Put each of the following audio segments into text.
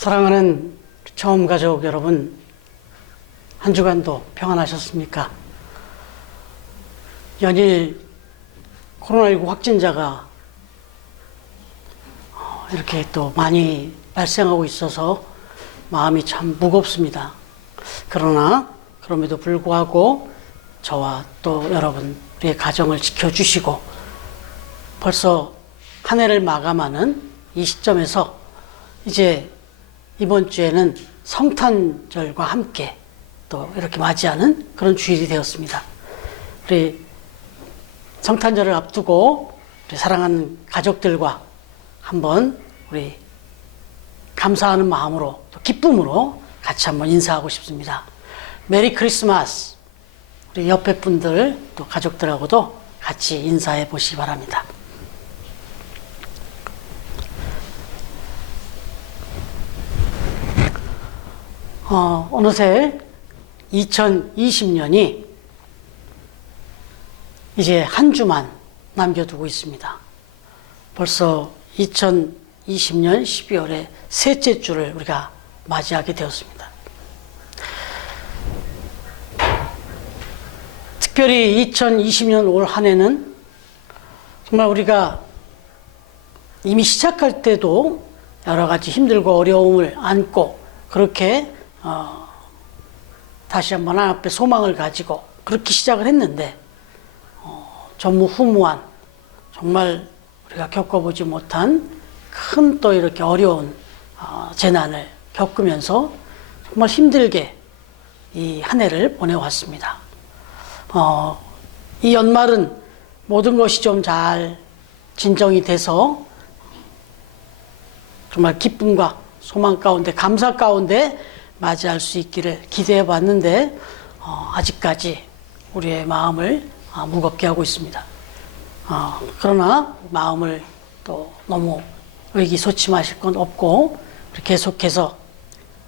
사랑하는 처음 가족 여러분, 한 주간도 평안하셨습니까? 연일 코로나19 확진자가 이렇게 또 많이 발생하고 있어서 마음이 참 무겁습니다. 그러나 그럼에도 불구하고 저와 또 여러분, 우리의 가정을 지켜주시고 벌써 한 해를 마감하는 이 시점에서 이제 이번 주에는 성탄절과 함께 또 이렇게 맞이하는 그런 주일이 되었습니다. 우리 성탄절을 앞두고 우리 사랑하는 가족들과 한번 우리 감사하는 마음으로 또 기쁨으로 같이 한번 인사하고 싶습니다. 메리 크리스마스. 우리 옆에 분들 또 가족들하고도 같이 인사해 보시기 바랍니다. 어느새 2020년이 이제 한 주만 남겨두고 있습니다. 벌써 2020년 12월의 셋째 주를 우리가 맞이하게 되었습니다. 특별히 2020년 올 한 해는 정말 우리가 이미 시작할 때도 여러 가지 힘들고 어려움을 안고 그렇게 다시 한번 하나님 앞에 소망을 가지고 그렇게 시작을 했는데 전무후무한 정말 우리가 겪어보지 못한 큰 또 이렇게 어려운 재난을 겪으면서 정말 힘들게 이 한 해를 보내왔습니다. 이 연말은 모든 것이 좀 잘 진정이 돼서 정말 기쁨과 소망 가운데 감사 가운데 맞이할 수 있기를 기대해 봤는데 아직까지 우리의 마음을 무겁게 하고 있습니다. 그러나 마음을 또 너무 의기소침하실 건 없고 계속해서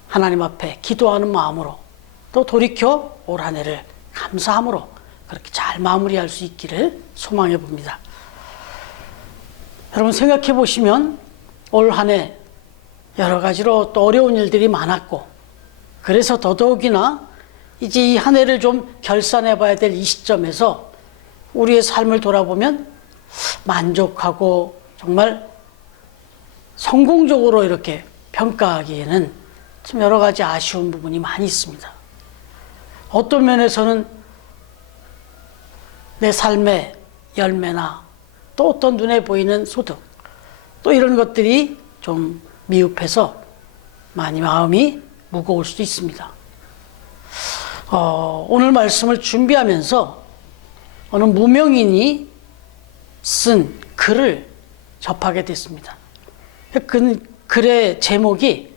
하나님 앞에 기도하는 마음으로 또 돌이켜 올 한 해를 감사함으로 그렇게 잘 마무리할 수 있기를 소망해 봅니다. 여러분 생각해 보시면 올 한 해 여러 가지로 또 어려운 일들이 많았고 그래서 더더욱이나 이제 이 한 해를 좀 결산해 봐야 될 이 시점에서 우리의 삶을 돌아보면 만족하고 정말 성공적으로 이렇게 평가하기에는 좀 여러 가지 아쉬운 부분이 많이 있습니다. 어떤 면에서는 내 삶의 열매나 또 어떤 눈에 보이는 소득 또 이런 것들이 좀 미흡해서 많이 마음이 무거울 수도 있습니다. 오늘 말씀을 준비하면서 어느 무명인이 쓴 글을 접하게 됐습니다. 그 글의 제목이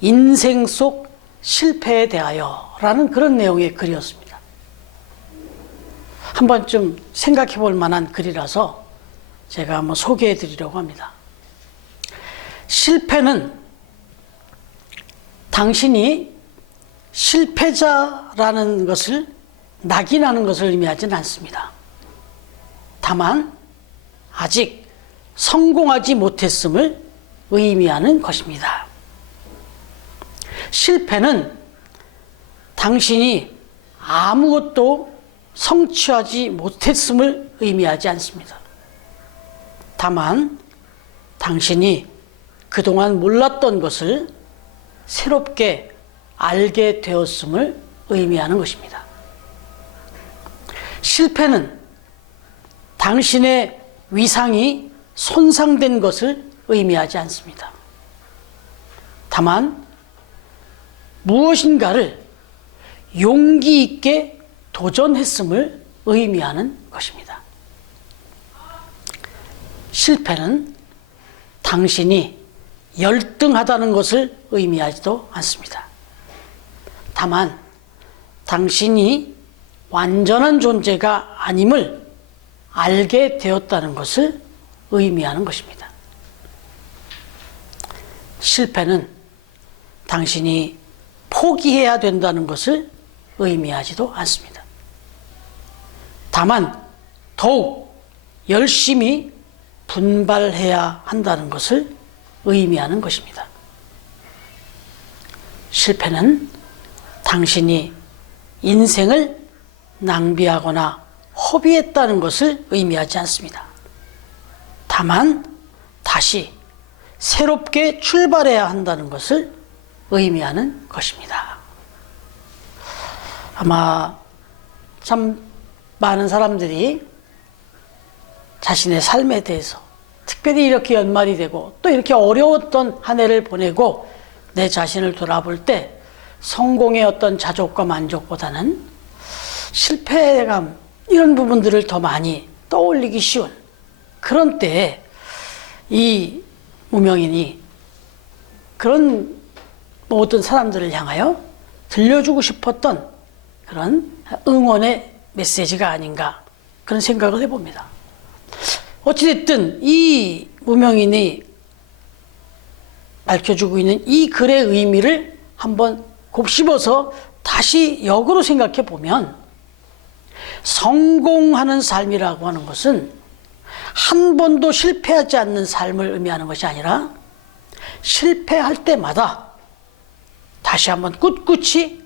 인생 속 실패에 대하여 라는 그런 내용의 글이었습니다. 한 번쯤 생각해 볼 만한 글이라서 제가 한번 소개해 드리려고 합니다. 실패는 당신이 실패자라는 것을 낙인하는 것을 의미하지는 않습니다. 다만 아직 성공하지 못했음을 의미하는 것입니다. 실패는 당신이 아무것도 성취하지 못했음을 의미하지 않습니다. 다만 당신이 그동안 몰랐던 것을 새롭게 알게 되었음을 의미하는 것입니다. 실패는 당신의 위상이 손상된 것을 의미하지 않습니다. 다만 무엇인가를 용기 있게 도전했음을 의미하는 것입니다. 실패는 당신이 열등하다는 것을 의미하지도 않습니다. 다만 당신이 완전한 존재가 아님을 알게 되었다는 것을 의미하는 것입니다. 실패는 당신이 포기해야 된다는 것을 의미하지도 않습니다. 다만 더욱 열심히 분발해야 한다는 것을 의미하는 것입니다. 실패는 당신이 인생을 낭비하거나 허비했다는 것을 의미하지 않습니다. 다만 다시 새롭게 출발해야 한다는 것을 의미하는 것입니다. 아마 참 많은 사람들이 자신의 삶에 대해서 특별히 이렇게 연말이 되고 또 이렇게 어려웠던 한 해를 보내고 내 자신을 돌아볼 때 성공의 어떤 자족과 만족보다는 실패감 이런 부분들을 더 많이 떠올리기 쉬운 그런 때에 이 무명인이 그런 모든 사람들을 향하여 들려주고 싶었던 그런 응원의 메시지가 아닌가 그런 생각을 해봅니다. 어찌됐든 이 무명인이 밝혀주고 있는 이 글의 의미를 한번 곱씹어서 다시 역으로 생각해 보면 성공하는 삶이라고 하는 것은 한 번도 실패하지 않는 삶을 의미하는 것이 아니라 실패할 때마다 다시 한번 꿋꿋이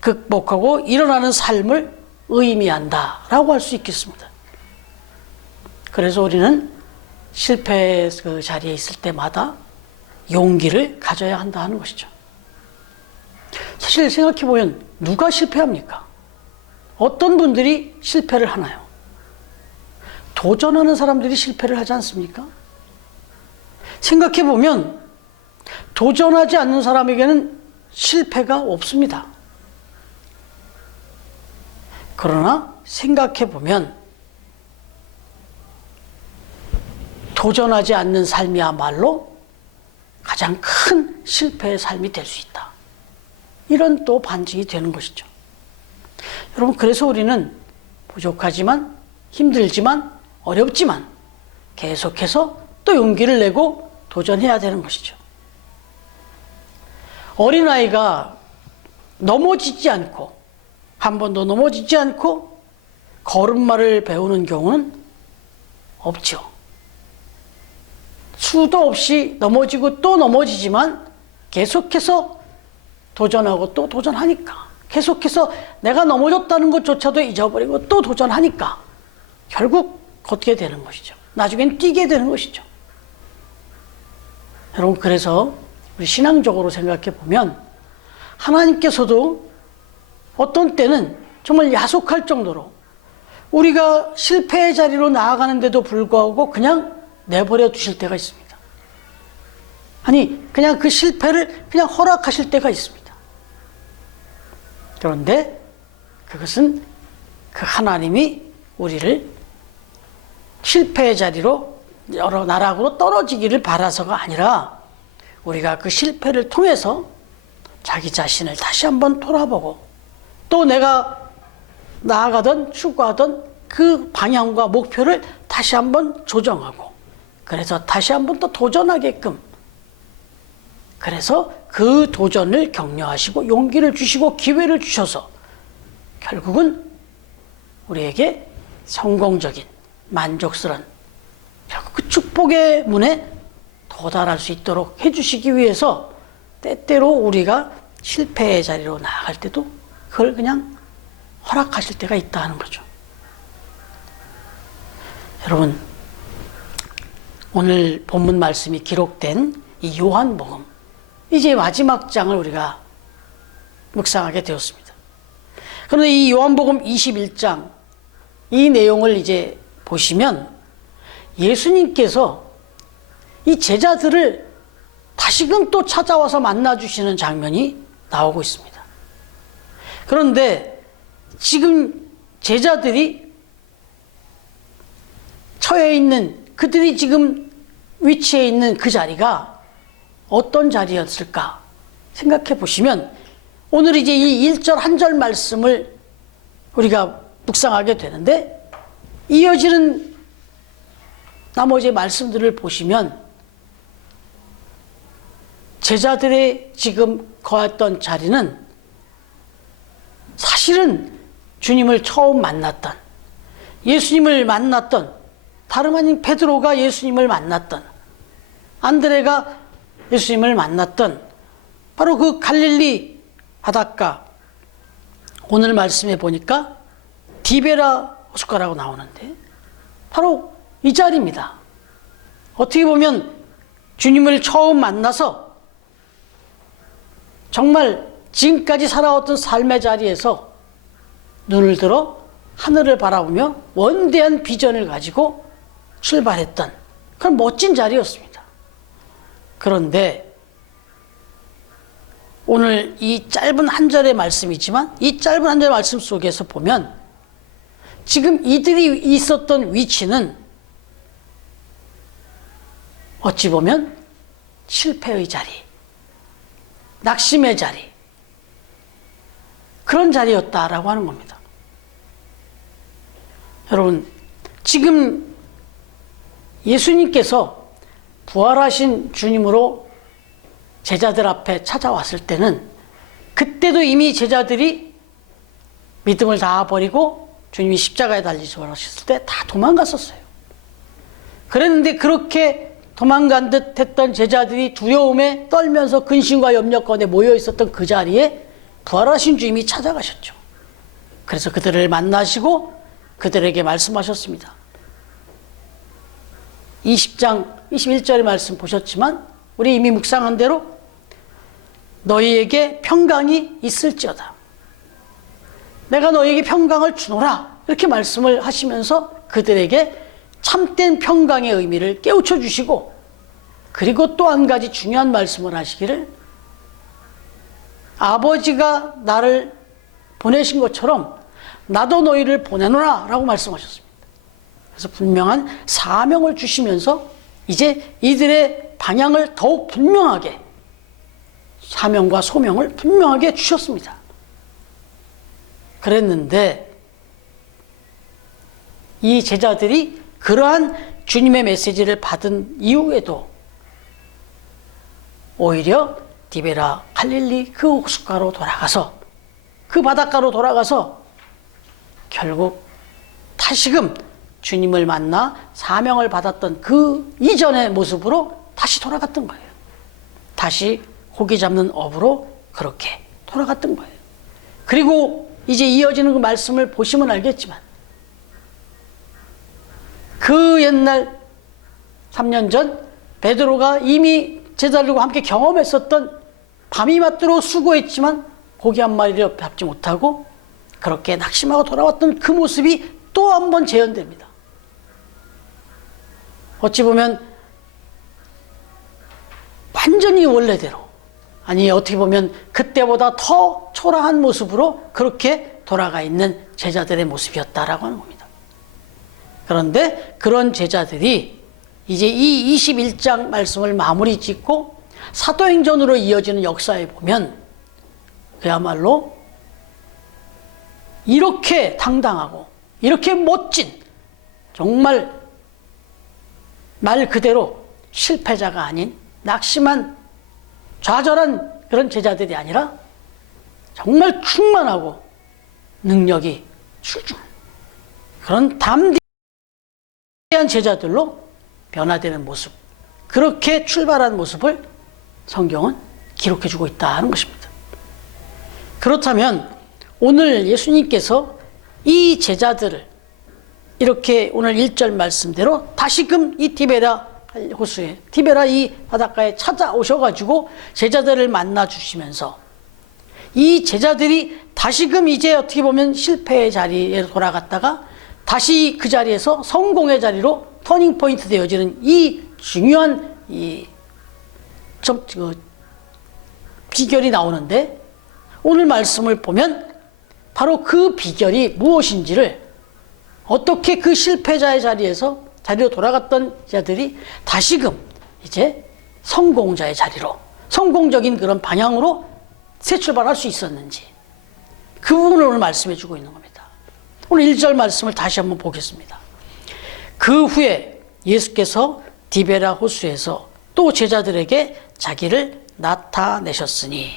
극복하고 일어나는 삶을 의미한다라고 할 수 있겠습니다. 그래서 우리는 실패의 그 자리에 있을 때마다 용기를 가져야 한다 하는 것이죠. 사실 생각해보면 누가 실패합니까? 어떤 분들이 실패를 하나요? 도전하는 사람들이 실패를 하지 않습니까? 생각해보면 도전하지 않는 사람에게는 실패가 없습니다. 그러나 생각해보면 도전하지 않는 삶이야말로 가장 큰 실패의 삶이 될 수 있다. 이런 또 반증이 되는 것이죠. 여러분, 그래서 우리는 부족하지만 힘들지만 어렵지만 계속해서 또 용기를 내고 도전해야 되는 것이죠. 어린아이가 넘어지지 않고 한 번도 넘어지지 않고 걸음마를 배우는 경우는 없죠. 수도 없이 넘어지고 또 넘어지지만 계속해서 도전하고 또 도전하니까 계속해서 내가 넘어졌다는 것조차도 잊어버리고 또 도전하니까 결국 걷게 되는 것이죠. 나중엔 뛰게 되는 것이죠. 여러분, 그래서 우리 신앙적으로 생각해 보면 하나님께서도 어떤 때는 정말 야속할 정도로 우리가 실패의 자리로 나아가는데도 불구하고 그냥 내버려 두실 때가 있습니다. 아니, 그냥 그 실패를 그냥 허락하실 때가 있습니다. 그런데 그것은 그 하나님이 우리를 실패의 자리로 여러 나락으로 떨어지기를 바라서가 아니라 우리가 그 실패를 통해서 자기 자신을 다시 한번 돌아보고 또 내가 나아가던 추구하던 그 방향과 목표를 다시 한번 조정하고 그래서 다시 한번 또 도전하게끔 그래서 그 도전을 격려하시고 용기를 주시고 기회를 주셔서 결국은 우리에게 성공적인 만족스러운 결국 그 축복의 문에 도달할 수 있도록 해주시기 위해서 때때로 우리가 실패의 자리로 나아갈 때도 그걸 그냥 허락하실 때가 있다 하는 거죠. 여러분, 오늘 본문 말씀이 기록된 이 요한복음 이제 마지막 장을 우리가 묵상하게 되었습니다. 그런데 이 요한복음 21장 이 내용을 이제 보시면 예수님께서 이 제자들을 다시금 또 찾아와서 만나주시는 장면이 나오고 있습니다. 그런데 지금 제자들이 처해 있는 그들이 지금 위치해 있는 그 자리가 어떤 자리였을까 생각해 보시면 오늘 이제 이 1절 한 절 말씀을 우리가 묵상하게 되는데 이어지는 나머지 말씀들을 보시면 제자들의 지금 거했던 자리는 사실은 주님을 처음 만났던 예수님을 만났던 다름 아닌 베드로가 예수님을 만났던 안드레가 예수님을 만났던 바로 그 갈릴리 바닷가, 오늘 말씀해 보니까 디베라 호숫가라고 나오는데 바로 이 자리입니다. 어떻게 보면 주님을 처음 만나서 정말 지금까지 살아왔던 삶의 자리에서 눈을 들어 하늘을 바라보며 원대한 비전을 가지고 출발했던 그런 멋진 자리였습니다. 그런데 오늘 이 짧은 한 절의 말씀이지만 이 짧은 한 절의 말씀 속에서 보면 지금 이들이 있었던 위치는 어찌 보면 실패의 자리, 낙심의 자리, 그런 자리였다라고 하는 겁니다. 여러분, 지금 예수님께서 부활하신 주님으로 제자들 앞에 찾아왔을 때는 그때도 이미 제자들이 믿음을 다 버리고 주님이 십자가에 달리셨을 때 다 도망갔었어요. 그랬는데 그렇게 도망간 듯 했던 제자들이 두려움에 떨면서 근심과 염려 가운데 모여 있었던 그 자리에 부활하신 주님이 찾아가셨죠. 그래서 그들을 만나시고 그들에게 말씀하셨습니다. 20장 21절의 말씀 보셨지만 우리 이미 묵상한 대로 너희에게 평강이 있을지어다. 내가 너희에게 평강을 주노라. 이렇게 말씀을 하시면서 그들에게 참된 평강의 의미를 깨우쳐 주시고, 그리고 또 한 가지 중요한 말씀을 하시기를, 아버지가 나를 보내신 것처럼 나도 너희를 보내노라 라고 말씀하셨습니다. 그래서 분명한 사명을 주시면서 이제 이들의 방향을 더욱 분명하게, 사명과 소명을 분명하게 주셨습니다. 그랬는데 이 제자들이 그러한 주님의 메시지를 받은 이후에도 오히려 디베라 갈릴리 그 호숫가로 돌아가서, 그 바닷가로 돌아가서 결국 다시금 주님을 만나 사명을 받았던 그 이전의 모습으로 다시 돌아갔던 거예요. 다시 고기 잡는 업으로 그렇게 돌아갔던 거예요. 그리고 이제 이어지는 그 말씀을 보시면 알겠지만 그 옛날 3년 전 베드로가 이미 제자들과 함께 경험했었던, 밤이 맞도록 수고했지만 고기 한 마리를 잡지 못하고 그렇게 낙심하고 돌아왔던 그 모습이 또 한 번 재현됩니다. 어찌 보면 완전히 원래대로, 아니 어떻게 보면 그때보다 더 초라한 모습으로 그렇게 돌아가 있는 제자들의 모습이었다라고 하는 겁니다. 그런데 그런 제자들이 이제 이 21장 말씀을 마무리 짓고 사도행전으로 이어지는 역사에 보면 그야말로 이렇게 당당하고 이렇게 멋진, 정말 말 그대로 실패자가 아닌 낙심한 좌절한 그런 제자들이 아니라 정말 충만하고 능력이 출중한 그런 담대한 제자들로 변화되는 모습, 그렇게 출발한 모습을 성경은 기록해주고 있다는 것입니다. 그렇다면 오늘 예수님께서 이 제자들을 이렇게 오늘 1절 말씀대로 다시금 이 디베라 호수에, 디베라 이 바닷가에 찾아오셔가지고 제자들을 만나 주시면서 이 제자들이 다시금 이제 어떻게 보면 실패의 자리에 돌아갔다가 다시 그 자리에서 성공의 자리로 터닝 포인트 되어지는 이 중요한 비결이 나오는데, 오늘 말씀을 보면 바로 그 비결이 무엇인지를, 어떻게 그 실패자의 자리로 돌아갔던 자들이 다시금 이제 성공자의 자리로, 성공적인 그런 방향으로 새 출발할 수 있었는지, 그 부분을 오늘 말씀해 주고 있는 겁니다. 오늘 1절 말씀을 다시 한번 보겠습니다. 그 후에 예수께서 디베라 호수에서 또 제자들에게 자기를 나타내셨으니,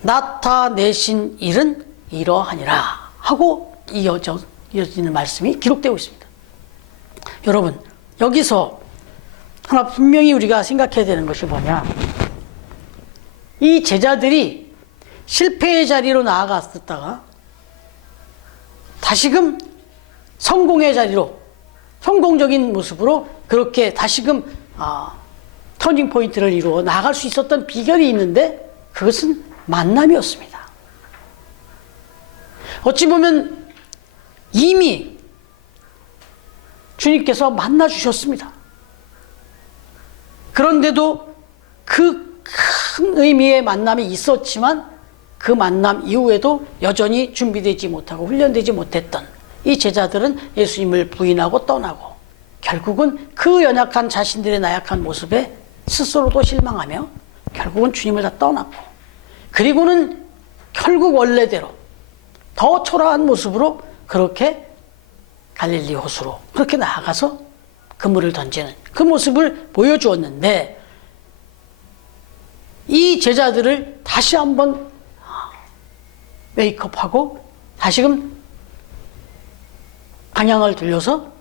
나타내신 일은 이러하니라 하고 이어지는 말씀이 기록되고 있습니다. 여러분, 여기서 하나 분명히 우리가 생각해야 되는 것이 뭐냐, 이 제자들이 실패의 자리로 나아갔었다가 다시금 성공의 자리로, 성공적인 모습으로 그렇게 다시금 터닝 포인트를 이루어 나갈 수 있었던 비결이 있는데, 그것은 만남이었습니다. 어찌 보면 이미 주님께서 만나 주셨습니다. 그런데도 그 큰 의미의 만남이 있었지만 그 만남 이후에도 여전히 준비되지 못하고 훈련되지 못했던 이 제자들은 예수님을 부인하고 떠나고, 결국은 그 연약한 자신들의 나약한 모습에 스스로도 실망하며 결국은 주님을 다 떠났고, 그리고는 결국 원래대로 더 초라한 모습으로 그렇게 갈릴리 호수로 그렇게 나아가서 그물을 던지는 그 모습을 보여주었는데, 이 제자들을 다시 한번 메이크업하고 다시금 방향을 돌려서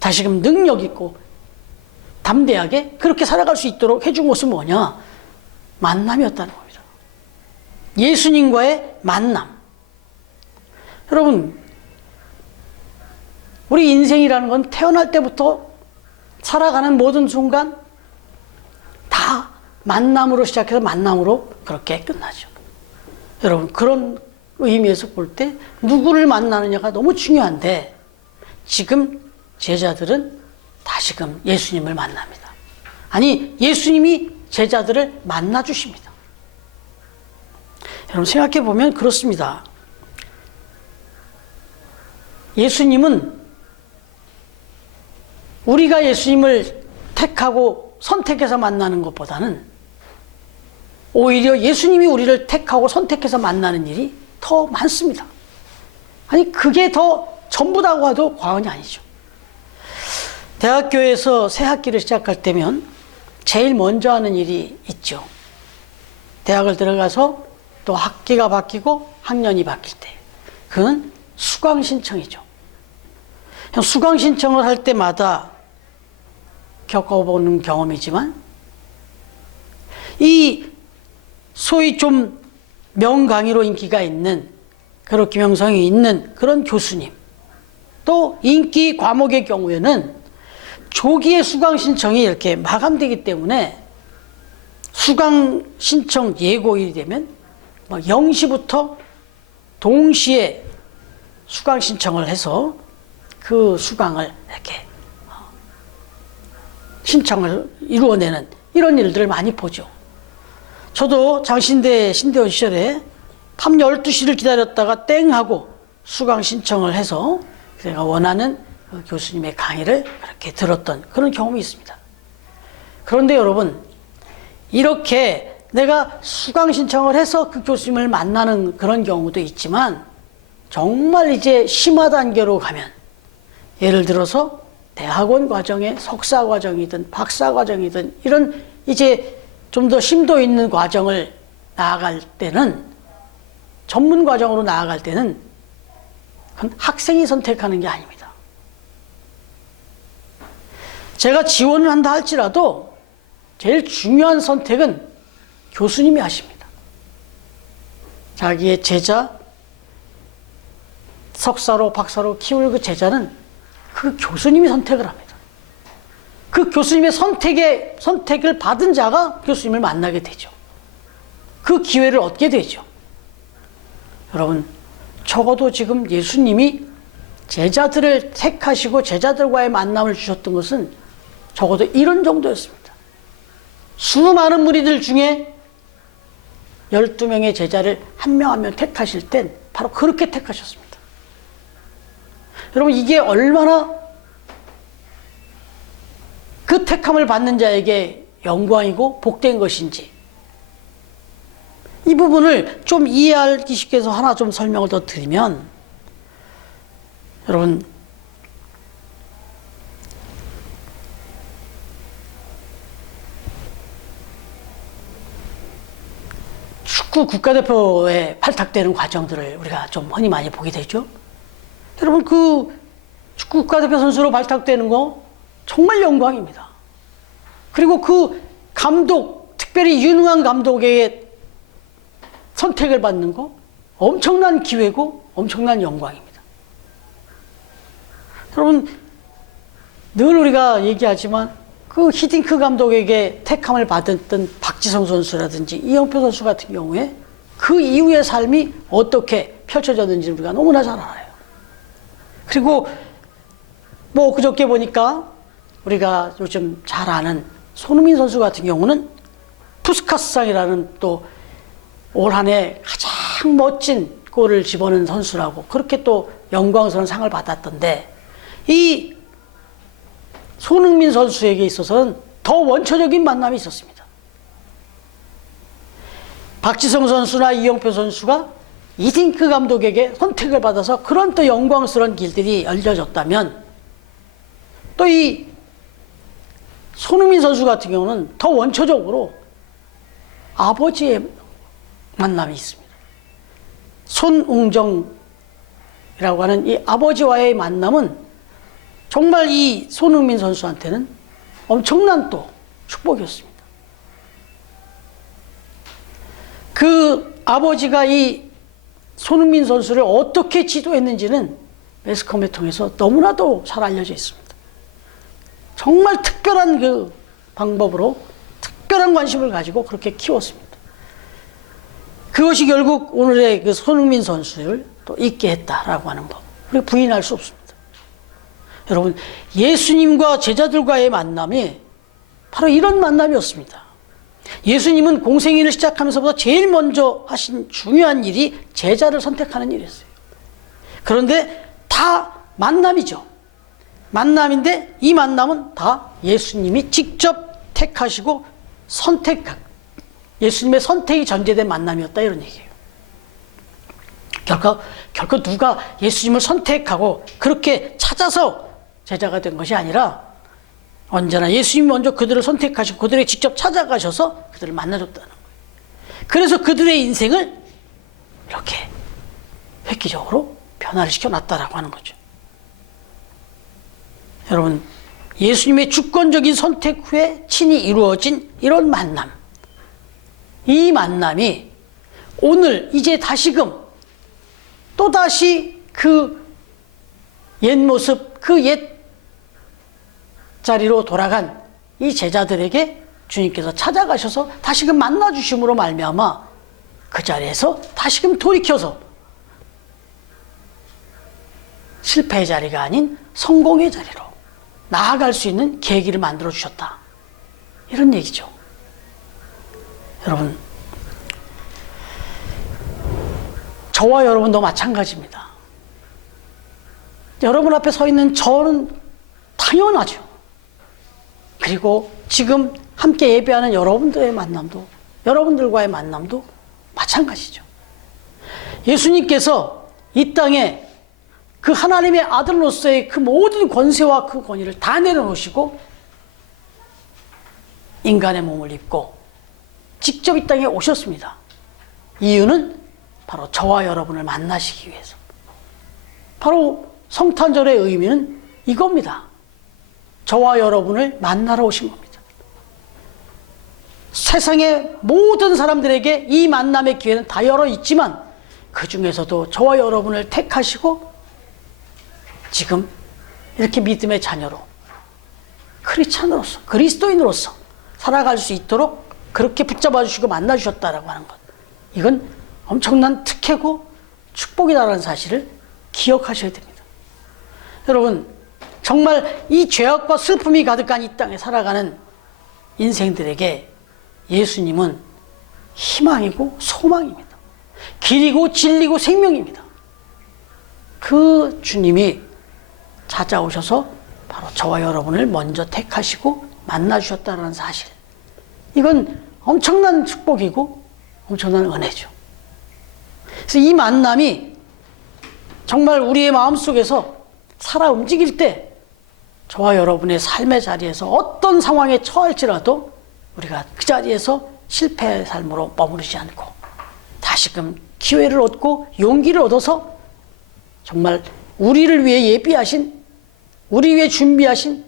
다시금 능력 있고 담대하게 그렇게 살아갈 수 있도록 해준 것은 뭐냐? 만남이었다는 겁니다. 예수님과의 만남. 여러분, 우리 인생이라는 건 태어날 때부터 살아가는 모든 순간 다 만남으로 시작해서 만남으로 그렇게 끝나죠. 여러분, 그런 의미에서 볼 때 누구를 만나느냐가 너무 중요한데, 지금 제자들은 다시금 예수님을 만납니다. 아니, 예수님이 제자들을 만나 주십니다. 여러분, 생각해 보면 그렇습니다. 예수님은 우리가 예수님을 택하고 선택해서 만나는 것보다는 오히려 예수님이 우리를 택하고 선택해서 만나는 일이 더 많습니다. 아니, 그게 더 전부다고 해도 과언이 아니죠. 대학교에서 새 학기를 시작할 때면 제일 먼저 하는 일이 있죠. 대학을 들어가서 또 학기가 바뀌고 학년이 바뀔 때, 그건 수강 신청이죠. 수강 신청을 할 때마다 겪어보는 경험이지만, 이 소위 좀 명강의로 인기가 있는, 그렇게 명성이 있는 그런 교수님, 또 인기 과목의 경우에는 조기에 수강 신청이 이렇게 마감되기 때문에 수강 신청 예고일이 되면 0시부터 동시에 수강 신청을 해서 그 수강을 이렇게 신청을 이루어내는 이런 일들을 많이 보죠. 저도 장신대 신대원 시절에 밤 12시를 기다렸다가 땡 하고 수강 신청을 해서 제가 원하는 그 교수님의 강의를 그렇게 들었던 그런 경험이 있습니다. 그런데 여러분, 이렇게 내가 수강 신청을 해서 그 교수님을 만나는 그런 경우도 있지만, 정말 이제 심화 단계로 가면, 예를 들어서 대학원 과정에 석사 과정이든 박사 과정이든 이런 이제 좀 더 심도 있는 과정을 나아갈 때는, 전문 과정으로 나아갈 때는 그건 학생이 선택하는 게 아닙니다. 제가 지원을 한다 할지라도 제일 중요한 선택은 교수님이 하십니다. 자기의 제자, 석사로 박사로 키울 그 제자는 그 교수님이 선택을 합니다. 그 교수님의 선택을 받은 자가 교수님을 만나게 되죠. 그 기회를 얻게 되죠. 여러분, 적어도 지금 예수님이 제자들을 택하시고 제자들과의 만남을 주셨던 것은 적어도 이런 정도였습니다. 수많은 무리들 중에 12명의 제자를 한 명 한 명 택하실 땐 바로 그렇게 택하셨습니다. 여러분, 이게 얼마나 그 택함을 받는 자에게 영광이고 복된 것인지, 이 부분을 좀 이해하기 쉽게 해서 하나 좀 설명을 더 드리면, 여러분, 축구 국가대표에 발탁되는 과정들을 우리가 좀 흔히 많이 보게 되죠. 여러분, 그 축구 국가대표 선수로 발탁되는 거 정말 영광입니다. 그리고 그 감독, 특별히 유능한 감독에게 선택을 받는 거 엄청난 기회고 엄청난 영광입니다. 여러분, 늘 우리가 얘기하지만 그 히딩크 감독에게 택함을 받았던 박지성 선수라든지 이영표 선수 같은 경우에 그 이후의 삶이 어떻게 펼쳐졌는지 우리가 너무나 잘 알아요. 그리고 뭐 그저께 보니까 우리가 요즘 잘 아는 손흥민 선수 같은 경우는 푸스카스상이라는 또 올 한 해 가장 멋진 골을 집어넣은 선수라고 그렇게 또 영광스러운 상을 받았던데, 이 손흥민 선수에게 있어서는 더 원초적인 만남이 있었습니다. 박지성 선수나 이영표 선수가 히딩크 감독에게 선택을 받아서 그런 또 영광스러운 길들이 열려졌다면, 또 이 손흥민 선수 같은 경우는 더 원초적으로 아버지의 만남이 있습니다. 손웅정이라고 하는 이 아버지와의 만남은 정말 이 손흥민 선수한테는 엄청난 또 축복이었습니다. 그 아버지가 이 손흥민 선수를 어떻게 지도했는지는 매스컴을 통해서 너무나도 잘 알려져 있습니다. 정말 특별한 그 방법으로 특별한 관심을 가지고 그렇게 키웠습니다. 그것이 결국 오늘의 그 손흥민 선수를 또 있게 했다라고 하는 것, 우리가 부인할 수 없습니다. 여러분, 예수님과 제자들과의 만남이 바로 이런 만남이었습니다. 예수님은 공생애를 시작하면서부터 제일 먼저 하신 중요한 일이 제자를 선택하는 일이었어요. 그런데 다 만남이죠. 만남인데 이 만남은 다 예수님이 직접 택하시고 예수님의 선택이 전제된 만남이었다, 이런 얘기예요. 결코 누가 예수님을 선택하고 그렇게 찾아서 제자가 된 것이 아니라 언제나 예수님이 먼저 그들을 선택하시고 그들에게 직접 찾아가셔서 그들을 만나줬다는 거예요. 그래서 그들의 인생을 이렇게 획기적으로 변화를 시켜놨다라고 하는 거죠. 여러분, 예수님의 주권적인 선택 후에 친히 이루어진 이런 만남, 이 만남이 오늘 이제 다시금 또다시 그 옛 모습, 그 옛 자리로 돌아간 이 제자들에게 주님께서 찾아가셔서 다시금 만나주심으로 말미암아 그 자리에서 다시금 돌이켜서 실패의 자리가 아닌 성공의 자리로 나아갈 수 있는 계기를 만들어 주셨다, 이런 얘기죠. 여러분, 저와 여러분도 마찬가지입니다. 여러분 앞에 서 있는 저는 당연하죠. 그리고 지금 함께 예배하는 여러분들과의 만남도 마찬가지죠. 예수님께서 이 땅에 그 하나님의 아들로서의 그 모든 권세와 그 권위를 다 내려놓으시고 인간의 몸을 입고 직접 이 땅에 오셨습니다. 이유는 바로 저와 여러분을 만나시기 위해서. 바로 성탄절의 의미는 이겁니다. 저와 여러분을 만나러 오신 겁니다. 세상의 모든 사람들에게 이 만남의 기회는 다 열어 있지만 그 중에서도 저와 여러분을 택하시고 지금 이렇게 믿음의 자녀로, 크리스찬으로서, 그리스도인으로서 살아갈 수 있도록 그렇게 붙잡아 주시고 만나 주셨다라고 하는 것, 이건 엄청난 특혜고 축복이다라는 사실을 기억하셔야 됩니다. 여러분, 정말 이 죄악과 슬픔이 가득한 이 땅에 살아가는 인생들에게 예수님은 희망이고 소망입니다. 길이고 진리고 생명입니다. 그 주님이 찾아오셔서 바로 저와 여러분을 먼저 택하시고 만나 주셨다는 사실, 이건 엄청난 축복이고 엄청난 은혜죠. 그래서 이 만남이 정말 우리의 마음속에서 살아 움직일 때 저와 여러분의 삶의 자리에서 어떤 상황에 처할지라도 우리가 그 자리에서 실패의 삶으로 머무르지 않고 다시금 기회를 얻고 용기를 얻어서 정말 우리를 위해 예비하신, 우리 위해 준비하신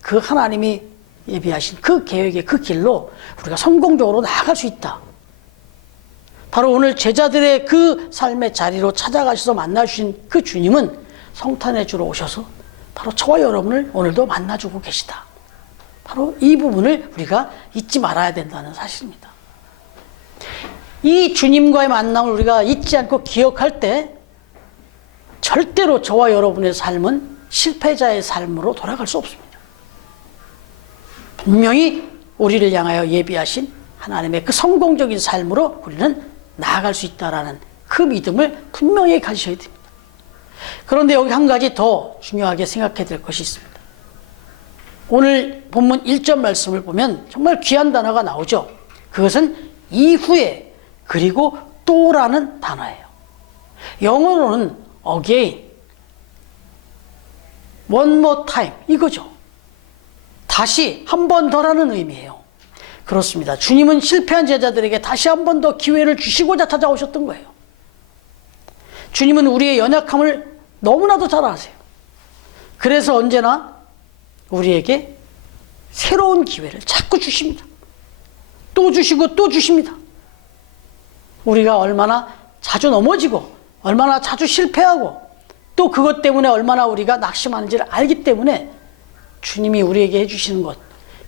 그 하나님이 예비하신 그 계획의 그 길로 우리가 성공적으로 나아갈 수 있다. 바로 오늘 제자들의 그 삶의 자리로 찾아가셔서 만나주신 그 주님은 성탄의 주로 오셔서 바로 저와 여러분을 오늘도 만나주고 계시다. 바로 이 부분을 우리가 잊지 말아야 된다는 사실입니다. 이 주님과의 만남을 우리가 잊지 않고 기억할 때 절대로 저와 여러분의 삶은 실패자의 삶으로 돌아갈 수 없습니다. 분명히 우리를 향하여 예비하신 하나님의 그 성공적인 삶으로 우리는 나아갈 수 있다는 그 믿음을 분명히 가지셔야 됩니다. 그런데 여기 한 가지 더 중요하게 생각해야 될 것이 있습니다. 오늘 본문 1절 말씀을 보면 정말 귀한 단어가 나오죠. 그것은 이후에 그리고 또라는 단어예요. 영어로는 again, one more time 이거죠. 다시 한 번 더라는 의미예요. 그렇습니다. 주님은 실패한 제자들에게 다시 한 번 더 기회를 주시고자 찾아오셨던 거예요. 주님은 우리의 연약함을 너무나도 잘 아세요. 그래서 언제나 우리에게 새로운 기회를 자꾸 주십니다. 또 주시고 또 주십니다. 우리가 얼마나 자주 넘어지고 얼마나 자주 실패하고 또 그것 때문에 얼마나 우리가 낙심하는지를 알기 때문에 주님이 우리에게 해주시는 것,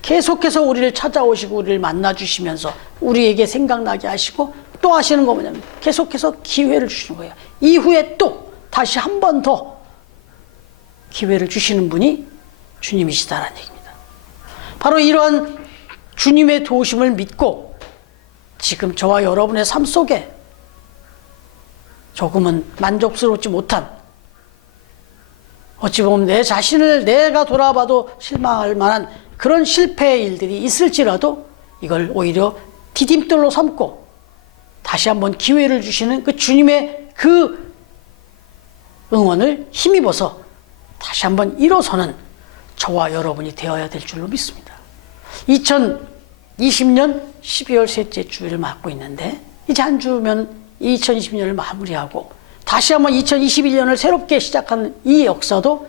계속해서 우리를 찾아오시고 우리를 만나주시면서 우리에게 생각나게 하시고 또 하시는 거 뭐냐면 계속해서 기회를 주시는 거예요. 이후에 또 다시 한 번 더 기회를 주시는 분이 주님이시다라는 얘기입니다. 바로 이러한 주님의 도우심을 믿고 지금 저와 여러분의 삶 속에 조금은 만족스럽지 못한, 어찌 보면 내 자신을 내가 돌아봐도 실망할 만한 그런 실패의 일들이 있을지라도 이걸 오히려 디딤돌로 삼고 다시 한번 기회를 주시는 그 주님의 그 응원을 힘입어서 다시 한번 일어서는 저와 여러분이 되어야 될 줄로 믿습니다. 2020년 12월 셋째 주를 맞고 있는데 이제 한 주면 2020년을 마무리하고 다시 한번 2021년을 새롭게 시작하는 이 역사도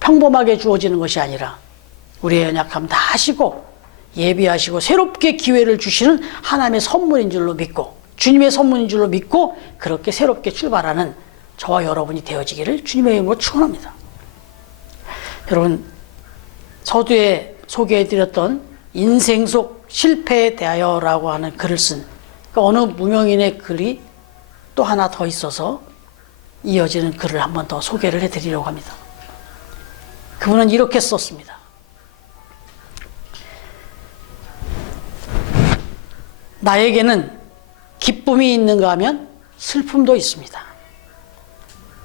평범하게 주어지는 것이 아니라 우리의 연약함 다 하시고 예비하시고 새롭게 기회를 주시는 하나님의 선물인 줄로 믿고 주님의 선물인 줄로 믿고 그렇게 새롭게 출발하는 저와 여러분이 되어지기를 주님의 이름으로 축원합니다. 여러분, 서두에 소개해드렸던 인생 속 실패에 대하여라고 하는 글을 쓴 그 어느 무명인의 글이 또 하나 더 있어서 이어지는 글을 한 번 더 소개를 해드리려고 합니다. 그분은 이렇게 썼습니다. 나에게는 기쁨이 있는가 하면 슬픔도 있습니다.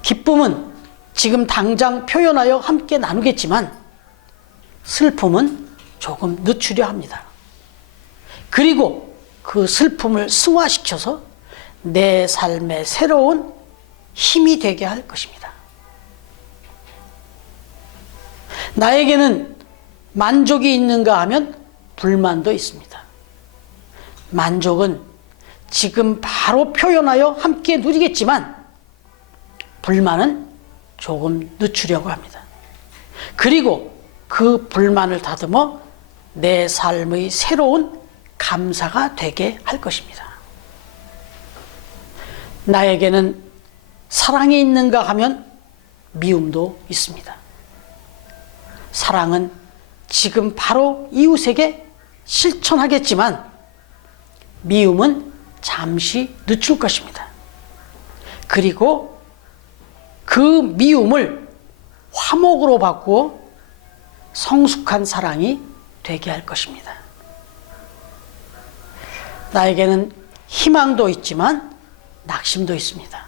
기쁨은 지금 당장 표현하여 함께 나누겠지만 슬픔은 조금 늦추려 합니다. 그리고 그 슬픔을 승화시켜서 내 삶의 새로운 힘이 되게 할 것입니다. 나에게는 만족이 있는가 하면 불만도 있습니다. 만족은 지금 바로 표현하여 함께 누리겠지만 불만은 조금 늦추려고 합니다. 그리고 그 불만을 다듬어 내 삶의 새로운 감사가 되게 할 것입니다. 나에게는 사랑이 있는가 하면 미움도 있습니다. 사랑은 지금 바로 이웃에게 실천하겠지만 미움은 잠시 늦출 것입니다. 그리고 그 미움을 화목으로 바꾸어 성숙한 사랑이 되게 할 것입니다. 나에게는 희망도 있지만 낙심도 있습니다.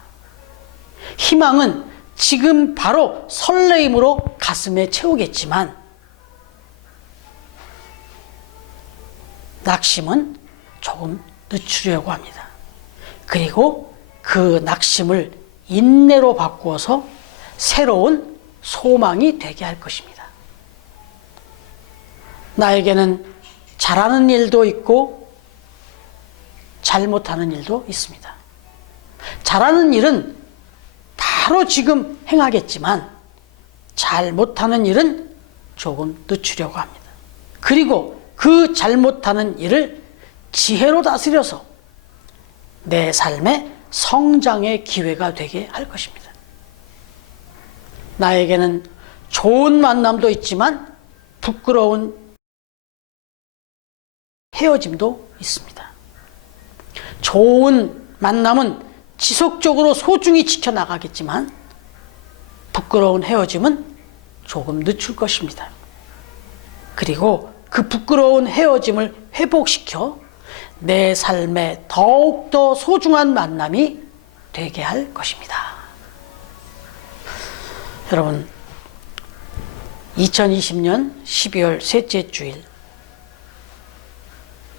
희망은 지금 바로 설레임으로 가슴에 채우겠지만 낙심은 조금 늦추려고 합니다. 그리고 그 낙심을 인내로 바꾸어서 새로운 소망이 되게 할 것입니다. 나에게는 잘하는 일도 있고 잘못하는 일도 있습니다. 잘하는 일은 바로 지금 행하겠지만 잘못하는 일은 조금 늦추려고 합니다. 그리고 그 잘못하는 일을 지혜로 다스려서 내 삶의 성장의 기회가 되게 할 것입니다. 나에게는 좋은 만남도 있지만 부끄러운 헤어짐도 있습니다. 좋은 만남은 지속적으로 소중히 지켜나가겠지만 부끄러운 헤어짐은 조금 늦출 것입니다. 그리고 그 부끄러운 헤어짐을 회복시켜 내 삶에 더욱더 소중한 만남이 되게 할 것입니다. 여러분, 2020년 12월 셋째 주일,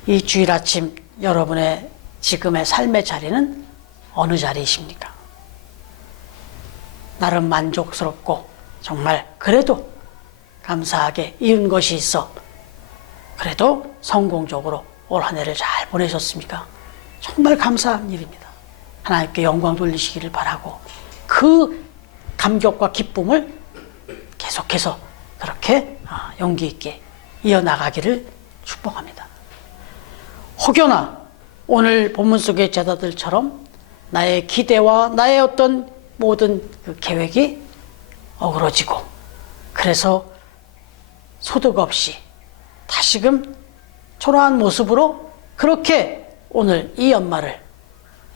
이 주일 아침 여러분의 지금의 삶의 자리는 어느 자리이십니까? 나름 만족스럽고 정말 그래도 감사하게 이룬 것이 있어 그래도 성공적으로 올 한 해를 잘 보내셨습니까? 정말 감사한 일입니다. 하나님께 영광 돌리시기를 바라고 그 감격과 기쁨을 계속해서 그렇게 용기 있게 이어나가기를 축복합니다. 혹여나 오늘 본문 속의 제자들처럼 나의 기대와 나의 어떤 모든 그 계획이 어그러지고 그래서 소득 없이 다시금 초라한 모습으로 그렇게 오늘 이 연말을,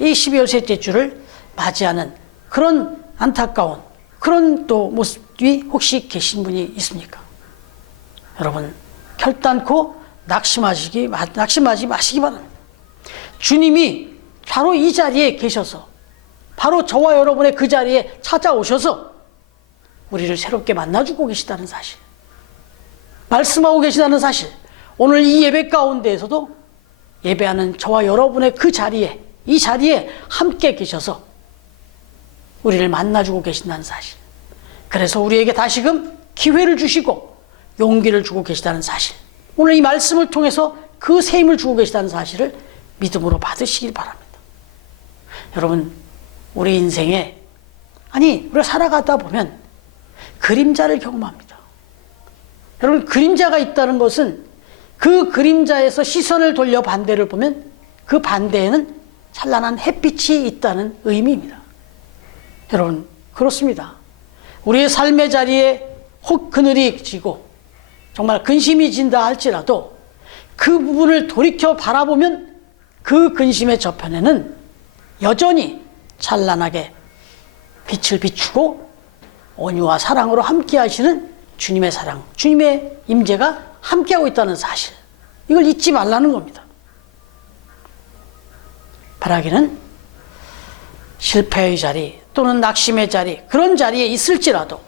이 12월 셋째 주를 맞이하는 그런 안타까운 그런 또 모습이 혹시 계신 분이 있습니까? 여러분, 결단코 낙심하지 마시기 바랍니다. 주님이 바로 이 자리에 계셔서 바로 저와 여러분의 그 자리에 찾아오셔서 우리를 새롭게 만나주고 계시다는 사실, 말씀하고 계시다는 사실, 오늘 이 예배 가운데에서도 예배하는 저와 여러분의 그 자리에, 이 자리에 함께 계셔서 우리를 만나주고 계신다는 사실, 그래서 우리에게 다시금 기회를 주시고 용기를 주고 계시다는 사실, 오늘 이 말씀을 통해서 그 새 힘을 주고 계시다는 사실을 믿음으로 받으시길 바랍니다. 여러분, 우리 인생에, 우리가 살아가다 보면 그림자를 경험합니다. 여러분, 그림자가 있다는 것은 그 그림자에서 시선을 돌려 반대를 보면 그 반대에는 찬란한 햇빛이 있다는 의미입니다. 여러분, 그렇습니다. 우리의 삶의 자리에 혹 그늘이 지고 정말 근심이 진다 할지라도 그 부분을 돌이켜 바라보면 그 근심의 저편에는 여전히 찬란하게 빛을 비추고 온유와 사랑으로 함께 하시는 주님의 사랑, 주님의 임재가 함께하고 있다는 사실, 이걸 잊지 말라는 겁니다. 바라기는 실패의 자리 또는 낙심의 자리, 그런 자리에 있을지라도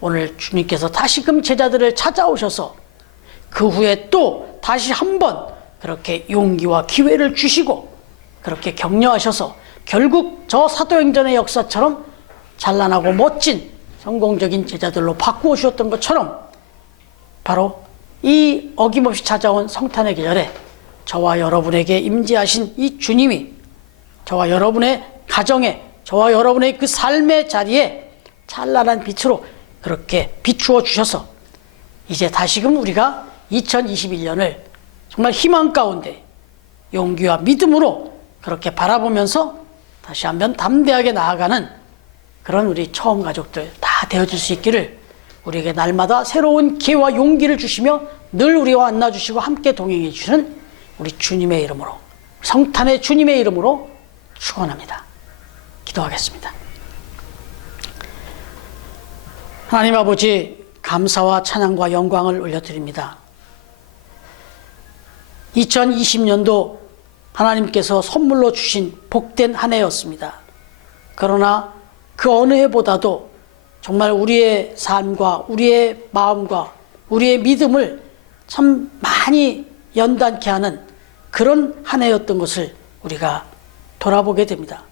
오늘 주님께서 다시금 제자들을 찾아오셔서 그 후에 또 다시 한번 그렇게 용기와 기회를 주시고 그렇게 격려하셔서 결국 저 사도행전의 역사처럼 찬란하고 멋진 성공적인 제자들로 바꾸어 주셨던 것처럼 바로 이 어김없이 찾아온 성탄의 계절에 저와 여러분에게 임재하신 이 주님이 저와 여러분의 가정에, 저와 여러분의 그 삶의 자리에 찬란한 빛으로 그렇게 비추어 주셔서 이제 다시금 우리가 2021년을 정말 희망 가운데 용기와 믿음으로 그렇게 바라보면서 다시 한번 담대하게 나아가는 그런 우리 처음 가족들 다 되어줄 수 있기를 우리에게 날마다 새로운 기회와 용기를 주시며 늘 우리와 만나주시고 함께 동행해 주시는 우리 주님의 이름으로, 성탄의 주님의 이름으로 축원합니다. 기도하겠습니다. 하나님 아버지, 감사와 찬양과 영광을 올려드립니다. 2020년도 하나님께서 선물로 주신 복된 한 해였습니다. 그러나 그 어느 해보다도 정말 우리의 삶과 우리의 마음과 우리의 믿음을 참 많이 연단케 하는 그런 한 해였던 것을 우리가 돌아보게 됩니다.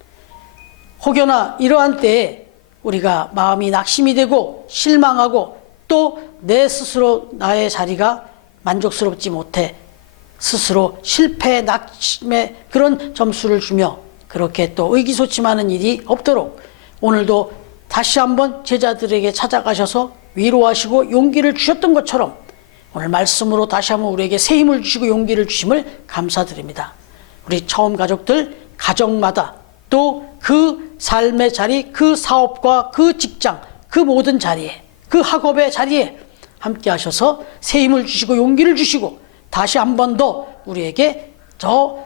혹여나 이러한 때에 우리가 마음이 낙심이 되고 실망하고 또 내 스스로 나의 자리가 만족스럽지 못해 스스로 실패, 낙심의 그런 점수를 주며 그렇게 또 의기소침하는 일이 없도록 오늘도 다시 한번 제자들에게 찾아가셔서 위로하시고 용기를 주셨던 것처럼 오늘 말씀으로 다시 한번 우리에게 새 힘을 주시고 용기를 주심을 감사드립니다. 우리 처음 가족들 가정마다 또 그 삶의 자리, 그 사업과 그 직장, 그 모든 자리에, 그 학업의 자리에 함께 하셔서 새 힘을 주시고 용기를 주시고 다시 한 번 더 우리에게 더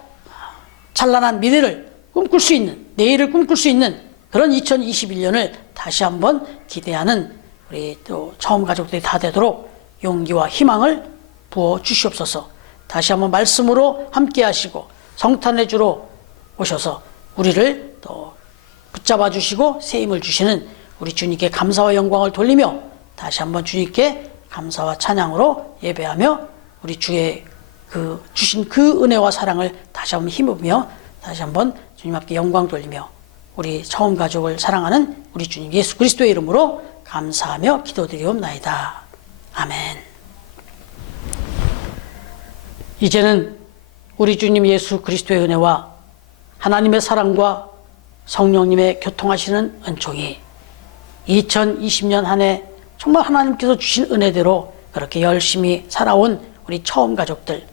찬란한 미래를 꿈꿀 수 있는, 내일을 꿈꿀 수 있는 그런 2021년을 다시 한번 기대하는 우리 또 처음 가족들이 다 되도록 용기와 희망을 부어 주시옵소서. 다시 한번 말씀으로 함께 하시고 성탄의 주로 오셔서 우리를 또 붙잡아 주시고 새 힘을 주시는 우리 주님께 감사와 영광을 돌리며 다시 한번 주님께 감사와 찬양으로 예배하며 우리 주의 주신 그 은혜와 사랑을 다시 한번 힘입으며 다시 한번 주님 앞에 영광 돌리며 우리 처음 가족을 사랑하는 우리 주님 예수 그리스도의 이름으로 감사하며 기도드리옵나이다. 아멘. 이제는 우리 주님 예수 그리스도의 은혜와 하나님의 사랑과 성령님의 교통하시는 은총이 2020년 한 해 정말 하나님께서 주신 은혜대로 그렇게 열심히 살아온 우리 처음 가족들,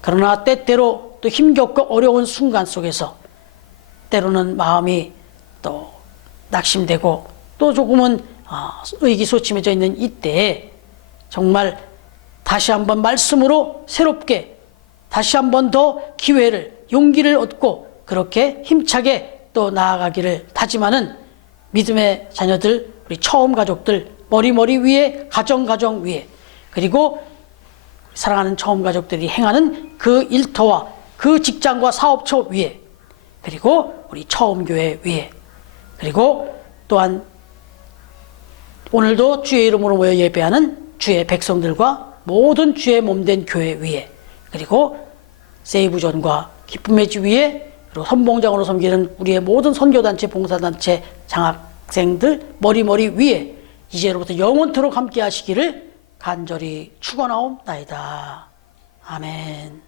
그러나 때때로 또 힘겹고 어려운 순간 속에서 때로는 마음이 또 낙심되고 또 조금은 의기소침해져 있는 이때에 정말 다시 한번 말씀으로 새롭게 다시 한번 더 기회를, 용기를 얻고 그렇게 힘차게 또 나아가기를 다짐하는 믿음의 자녀들, 우리 처음 가족들, 머리 위에, 가정 위에, 그리고 사랑하는 처음 가족들이 행하는 그 일터와 그 직장과 사업처 위에, 그리고 우리 처음 교회 위에, 그리고 또한 오늘도 주의 이름으로 모여 예배하는 주의 백성들과 모든 주의 몸된 교회 위에, 그리고 세이브존과 기쁨의 주 위에, 그리고 선봉장으로 섬기는 우리의 모든 선교단체, 봉사단체, 장학생들 머리 위에 이제로부터 영원토록 함께 하시기를 간절히 축원하옵나이다. 아멘.